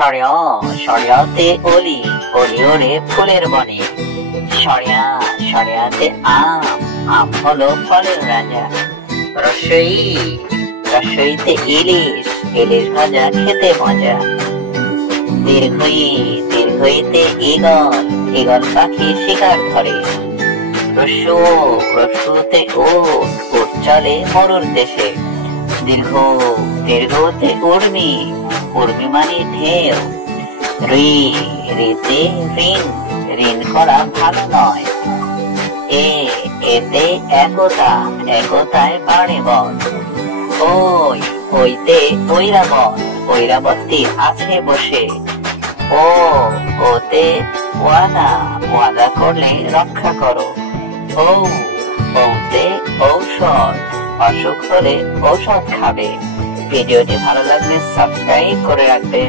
সরেও সরেয়াতে অলি অলি ওরে ফুলের বনে। সরেয়া সরেয়াতে আম আম হলো ফলের রাজা। রসই রসইতে ইলিশ ইলিশ ভাজা খেতে মজা। দীর্ঘই দীর্ঘইতে ঈগল ঈগল পাখি শিকার ধরে। রস্যু রস্যুতে উট উট চলে মরুর দেশে। দীর্ঘ দীর্ঘতে উর্মি উর্মি মানে ঢেউ। ঋ ঋতে ঋণ ঋণ করা ভালো নয়। এতে একতা একতায় বাড়ে বল। ওই ওইতে ঐরাবত ঐরাবতী আছে বসে। ওতে ওয়াদা ওয়াদা করলে রক্ষা করো। ওতে ঔষধ অসুখ হলে ঔষধ খাবে। ভিডিওটি ভালো লাগলে সাবস্ক্রাইব করে রাখবে।